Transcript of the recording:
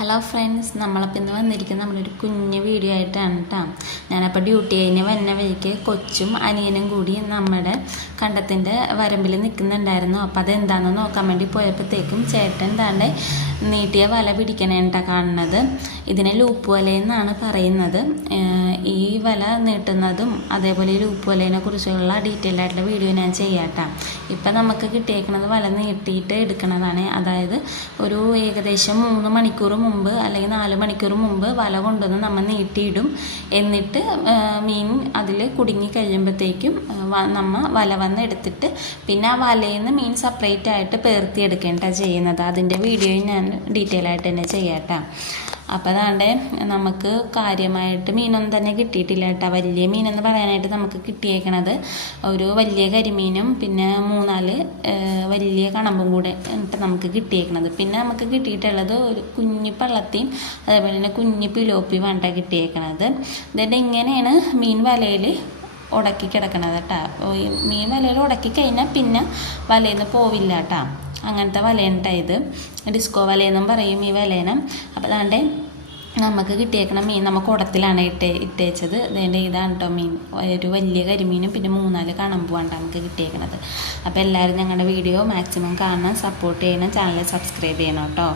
Hello friends, നമ്മളപ്പോൾ ഇന്ന് വന്നിരിക്കുന്നത് നമ്മളൊരു കുഞ്ഞ് വീഡിയോ ആയിട്ടാണ് കേട്ടോ. ഞാനപ്പോൾ ഡ്യൂട്ടി കഴിഞ്ഞ് വന്ന വഴിക്ക് കൊച്ചും അനിയനും കൂടി നമ്മുടെ കണ്ടത്തിൻ്റെ വരമ്പിൽ നിൽക്കുന്നുണ്ടായിരുന്നു. അപ്പോൾ അതെന്താണെന്ന് നോക്കാൻ വേണ്ടി പോയപ്പോഴത്തേക്കും ചേട്ടൻ താണ്ടെ നീട്ടിയ വല പിടിക്കണേട്ടാ കാണുന്നത്. ഇതിനെ ലൂപ്പ് വലയെന്നാണ് പറയുന്നത്. ഈ വല നീട്ടുന്നതും അതേപോലെ ഈ ലൂപ്പ് വലേനെ കുറിച്ചുള്ള ഡീറ്റെയിൽ ആയിട്ടുള്ള വീഡിയോ ഞാൻ ചെയ്യാട്ടോ. ഇപ്പം നമുക്ക് കിട്ടിയേക്കുന്നത് വല നീട്ടിയിട്ട് എടുക്കണതാണ്. അതായത് ഒരു ഏകദേശം 3 മണിക്കൂർ മുമ്പ് അല്ലെങ്കിൽ 4 മണിക്കൂർ മുമ്പ് വല കൊണ്ടുവന്ന് നമ്മൾ നീട്ടിയിടും. എന്നിട്ട് മീൻ അതിൽ കുടുങ്ങി കഴിയുമ്പോഴത്തേക്കും നമ്മൾ വല വന്ന് എടുത്തിട്ട് പിന്നെ ആ വലയിൽ നിന്ന് മീൻ സെപ്പറേറ്റ് ആയിട്ട് പേർത്തി എടുക്കേണ്ട ചെയ്യുന്നത്. അതിൻ്റെ വീഡിയോ ഞാൻ ഡീറ്റെയിൽ ആയിട്ട് തന്നെ ചെയ്യാട്ടോ. അപ്പോൾ അതാണ്ട് നമുക്ക് കാര്യമായിട്ട് മീനൊന്നും തന്നെ കിട്ടിയിട്ടില്ല കേട്ടോ. വലിയ മീനെന്ന് പറയാനായിട്ട് നമുക്ക് കിട്ടിയേക്കണത് ഒരു വലിയ കരിമീനും പിന്നെ 3-4 വലിയ കണമ്പും കൂടെ നമുക്ക് കിട്ടിയേക്കണത്. പിന്നെ നമുക്ക് കിട്ടിയിട്ടുള്ളത് ഒരു കുഞ്ഞു പള്ളത്തിയും അതേപോലെ തന്നെ കുഞ്ഞു പിലോപ്പി വേണ്ട കിട്ടിയേക്കണത്. ഇതിൻ്റെ ഇങ്ങനെയാണ് മീൻ വലയിൽ ഉടക്കി കിടക്കണത് കേട്ടോ. മീൻ വലയിൽ ഉടക്കി കഴിഞ്ഞാൽ പിന്നെ വലയിൽ നിന്ന് പോവില്ല കേട്ടോ. അങ്ങനത്തെ വലയുണ്ടാ ഇത്. ഡിസ്കോ വലയെന്നും പറയും ഈ വലേനം. അപ്പോൾ അതാണ്ട് നമുക്ക് കിട്ടിയേക്കണ മീൻ നമ്മൾ കുടത്തിലാണ് ഇട്ടേച്ചത്. അതിൻ്റെ ഇതാണ് കേട്ടോ മീൻ. ഒരു വലിയ കരിമീനും പിന്നെ 3-4 കണമ്പുമാണ് നമുക്ക് കിട്ടിയേക്കണത്. അപ്പോൾ എല്ലാവരും ഞങ്ങളുടെ വീഡിയോ മാക്സിമം കാണാൻ സപ്പോർട്ട് ചെയ്യണം. ചാനൽ സബ്സ്ക്രൈബ് ചെയ്യണം കേട്ടോ.